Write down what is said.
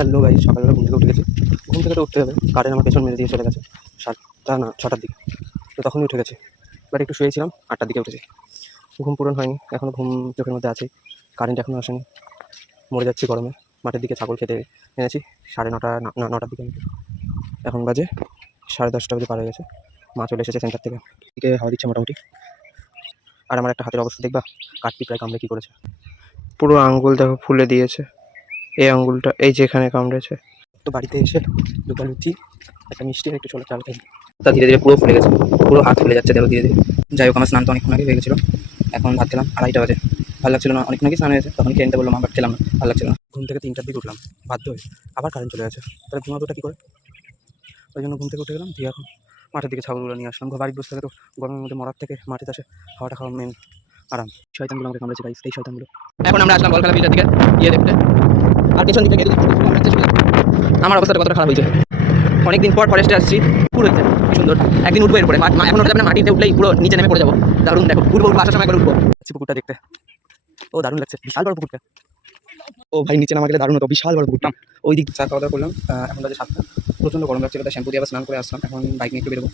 Hello guys, সকালবেলা ঘুম থেকে উঠে গেছি। ঘুম থেকে তো উঠতে হবে, কারেন্ট আমার পেছন মেরে দিয়ে চলে গেছে 7টা না 6টার দিকে। তো তখনই উঠে গেছি, বাট একটু শুয়েছিলাম, 8টার দিকে উঠেছি। ঘুম পূরণ হয়নি, এখনও ঘুম চোখের মধ্যে আছে। কারেন্ট এখনও আসেনি, মরে যাচ্ছি গরমে। মাঠের দিকে ছাগল খেতে এনেছি 9:30 না 9টার দিকে। এখন বাজে 10:30 বাজে পার হয়ে গেছে। মা চলে এসেছে সেন্টার থেকে, দিকে হাওয়া দিচ্ছে মোটামুটি। আর আমার একটা হাতের অবস্থা দেখবা, কাঠপিঁপড়ায় কামড়ে কী করেছে। পুরো আঙ্গুল দেখো ফুলে দিয়েছে, এই আঙ্গুলটা এই যেখানে কামড়েছে। তো বাড়িতে এসে দুটো লুচি, একটা মিষ্টি আর একটু ছোলা চাল খাই। তা ধীরে ধীরে পুরো ফুলে গেছে, পুরো হাত ফুলে যাচ্ছে দেখো ধীরে ধীরে। যাই হোক, আমার স্নান তো অনেকক্ষণ আগে হয়ে গেছিলো। এখন ভাত খেলাম 2:30 বাজে। ভালো লাগছিল না, অনেকক্ষণ আগে স্নান হয়েছে, তখন খেয়ে নিতে বললাম, বাট খেলাম না, ভালো লাগছিল না। ঘুম থেকে 3টার দিকে উঠলাম বাধ্য হয়ে, আবার কারেন্ট চলে গেছে। তাহলে ঘুমাবোটা কী করে? ওই জন্য ঘুম থেকে উঠে গেলাম, দিয়ে এখন মাঠের দিকে ছাগলগুলো নিয়ে আসলাম। বাড়ির বসে থেকে তো গরমের মধ্যে মরার থেকে মাঠে চাষে হাওয়াটা খাওয়া মেন আরাম। শয়তানগুলো আমাকে কামড়েছে গাইস, এই শয়তানগুলো। এখন আমরা আসলাম বল খেলা ফিল্ডের দিকে গিয়ে দেখতে, আর পেছন দিকে আমার অবস্থাটা কতটা খারাপ হয়েছে। অনেকদিন পর ফরেস্টে আসছি, পুরো হয়েছে কি সুন্দর। একদিন উঠবো এরপরে, এখন ওঠা যাবে না, মাটিতে উঠলেই পুরো নিচে নেমে পড়ে যাবো। দারুণ, দেখো উঠবো আসার সময় করে উঠবো পুকুরটা দেখতে। ও দারুণ লাগছে, বিশাল বড় পুকুরটা। ও ভাই, নিচে নামা গেলে দারুণ হতো, বিশাল বড় পুকুরটা। ওই দিক চা খাওয়া দাওয়া করলাম, এখন বাজে 7টা। প্রচণ্ড গরম লাগছিল, তাই শ্যাম্পু দিয়ে আবার স্নান করে আসলাম। এখন বাইক নিয়ে একটু বেরোবো।